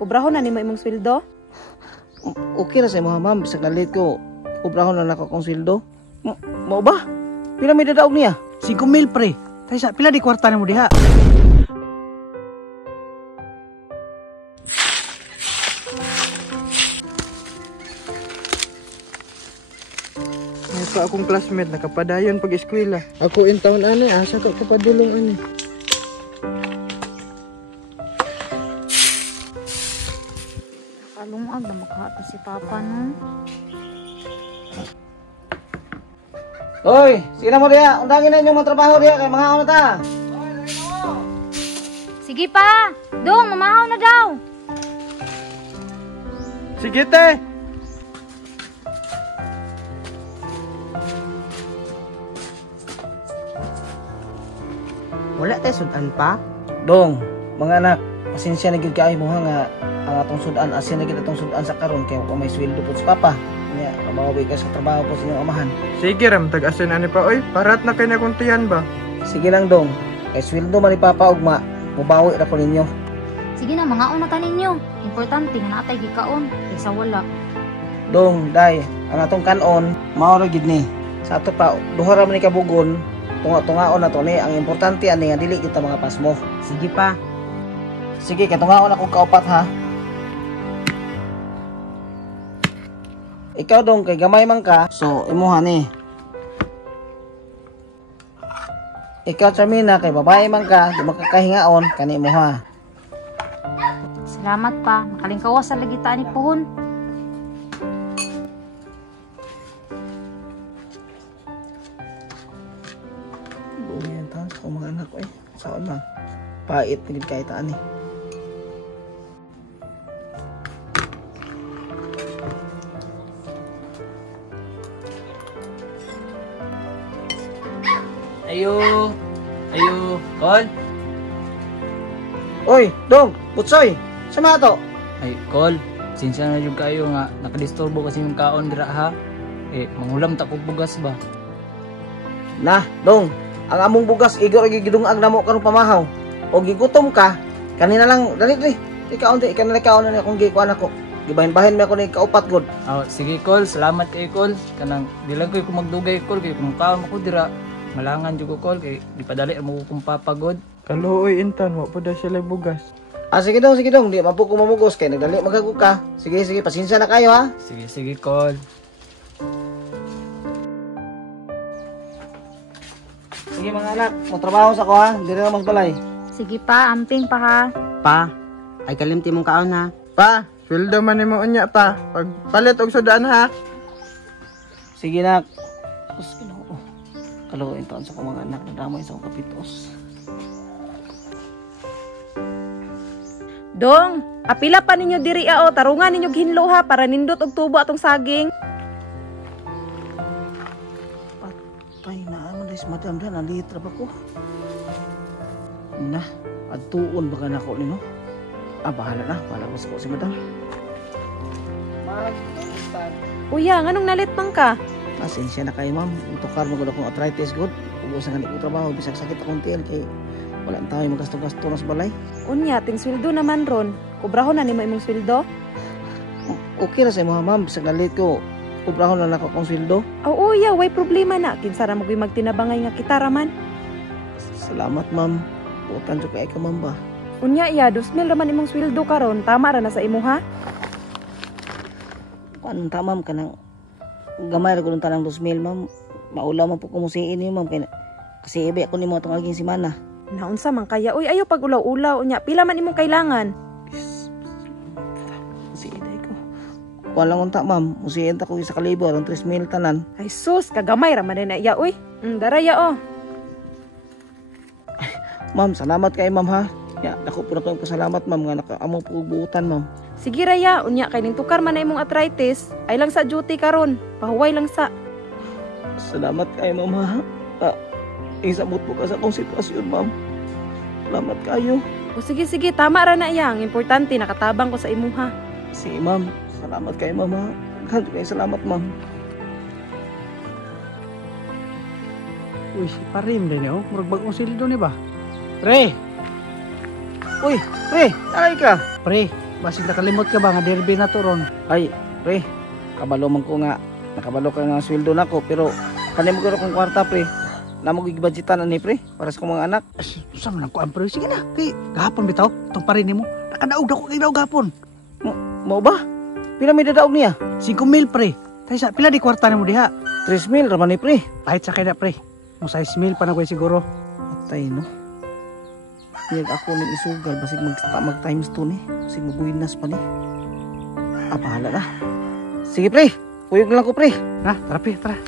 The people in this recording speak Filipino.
kubrahon na nimo imong sweldo? Okay na sa mga ma'am, bisag nalit ko. Kubrahon na nako kong sweldo. Mao ba? Pila may dadaog niya? 5,000 pre. Kaysa pila di kwarta nimo diha? May pa akong classmate nakapadayon pag eskwela. Ako in taon ani, asa ka kapadulong ani. Kalungag na makato si Papa no. Hoy, sige na mo diya. Undangin na inyong mga trabaho diya kay mga ano ta. Sige pa! Dong, mamahaw na daw! Sige te. Wala tayo sudan pa. Dong, mga anak, pasensya na gyud kaayo mo ha nga ang atong sudan, asin na gyud atong sudan sa karon kay wa may sweldo po sa papa. Nya, mabawi ka sa trabaho po sa inyong amahan. Sige ram tag-asin ani pa oy. Parat na kay na kong tiyan ba? Sige lang dong. Kay sweldo man ni papa ugma, mubawi ra ko ninyo. Sige na, mga una ta ninyo. Importante nga natay gikaon. Kaysa wala. Dong, day, ang atong kanon, mao ra gyud ni. Sa ato pa duha ra man ni kabugon, tunga-tungaon na to ni. Ang importante ani nga dili kita mga pasmo. Sige pa. Sige, kay tungaon ako kaupat ha. Ikaw dong kay gamay man ka. So, imuha ni. Ikaw Charmina kay babae man ka, di makakahingaon kani mo ha. Salamat pa. Makalingkawas sa lagita ni Puhon. Buyan ta sa mga anak ko eh. Saan man. Pait gid kay taan ni. Ayo. Ayo, Kol. Oy, dong, putsoy. Sama to. Ay, Kol. Sinsya na yung kayo nga nakadisturbo kasi yung kaon dira ha. Mangulam ta kog bugas ba? Nah, dong, ang among bugas igor gidungag namo karon pamahaw. O gigutom ka, kanina lang dali. Ikaw unti, kanina kaon na akong gikuan ako. Gibahin-bahin mi ako ni kaupat god. Oh, sige, Kol. Salamat kay Kol. Kanang dilag ko magdugay, Kol, kay kung kaon ako dira. Malangan jud ko, Kol, kay di padali mo kung papagod. Kaluoy intan, wa pa daw sila bugas. Sige dong, di mapo ko mamugos kay nagdali magago ka. Sige, pasensya na kayo ha. Sige, Kol. Sige mga anak, magtrabaho sa ko ha. Diri na mas balay. Sige pa, amping pa ha. Pa, ay kalimti mong kaon ha. Pa, sweldo man nimo unya pa. Pag palit og sudan ha. Sige nak. Tapos Ginoo. Kaluoy taon sa ko mga anak na damay sa akong kapitos. Dong, apila pa ninyo diri o, tarungan ninyo ginlo ha para nindot og tubo atong saging. Patay na naman dahil madam na, nalitra ba ko? Na, adtuon baka na ako nino? Bahala ko si madam. Uya, nganong nalit man ka? Pasensya na kayo ma'am, tukar mo akong arthritis good. Ubusan nga ko trabaho, bisag sakit akong tiyan kay wala tayo magasto-gasto na sa balay. Unya, ting sweldo naman ron. Kubrahon na nimo imong sweldo? Okay na sa mga ma'am, bisag nalit ko. Kubrahon na ako akong sweldo. Oo, uya, way problema na. Kinsa ra magoy magtinabangay nga kita raman. Salamat ma'am. Putan jo kay ka ma'am ba. Unya, iya, 2,000 raman imong sweldo karon. Tama ra na sa imo ha? Kuan ta ma'am kanang gamay ra ko ng tanang 2,000 ma'am. Maulaw man po kumusiin niyo ma'am kasi ibe ako nimo atong aging semana. Naunsa man kaya? Uy, ayo pag ulaw-ulaw. Unya, pila man imong kailangan? Musiiday ko. Kuan lang unta ma'am. Musiin ta ko sa kalibo aron 3,000 tanan. Ay sus, kagamay ra man na iya. Uy, daraya o. Ma'am, salamat kay ma'am ha. Ya, dako po na kayong pasalamat ma'am nga nakaamo po buutan ma'am. Sige raya, unya kay ning tukar man na imong arthritis. Ay lang sa duty karon. Pahuway lang sa. Salamat kay ma'am ha. Isabot po ka sa akong sitwasyon ma'am. Salamat kayo. O sige, tama ra na iya. Ang importante nakatabang ko sa imo ha. Sige ma'am, salamat kay ma'am ha. Kanto kayo salamat ma'am. Uy, si Parim din oh. Murag bagong sildo ni ba? Pre! Uy, pre! Alay ka! Pre, Basig nakalimot ka ba nga derby na to ron? Ay, pre, kabalo man ko nga, nakabalo ka nga sweldo na ko, pero kanimo ko kong kwarta, pre. Namo gibudgetan ani, pre, para sa kong mga anak. Sa man ang kuan pre, sige na. Kay gahapon bitaw, tong parin nimo. Nakadaog ako kay daog gahapon. Mo ba? Pila may dadaog niya? 5,000 pre. Tay sa pila di kwarta nimo diha? 3,000 raman ni, pre. Kahit sa kaya pre. Mo 6,000 pa na ko siguro. Patay, no? Iyag ako ng isugal, basig mag times 2 ni. Basig mabuhinas pa ni. Bahala na. Sige, pre. Puyog lang ko, pre. Na, tara pre, tara.